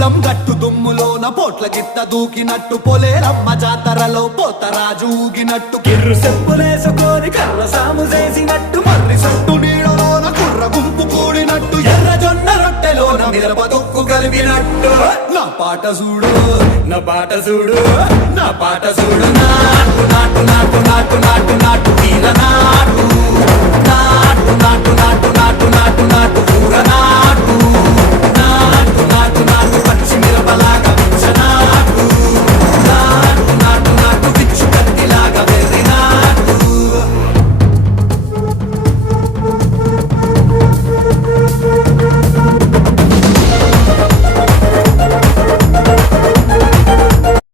పొలం గట్టు దుమ్ములోన పోట్ల గిత్త దూకినట్టు పొలేరమ్మ జాతరలో పోతరాజు ఊగినట్టు కిర్రు చెప్పులేసుకొని కర్ర సాము చేసినట్టు మర్రి సట్టు నీడలోన కుర్ర గుంపు కూడినట్టు ఎర్ర జొన్న రొట్టెలోన మిరప దొక్కు కలిపినట్టు నా పాట చూడు నా పాట చూడు నా పాట చూడు నాటు నాటు నాటు నాటు నాటు నాటు తీర నాటు నాటు నాటు నాటు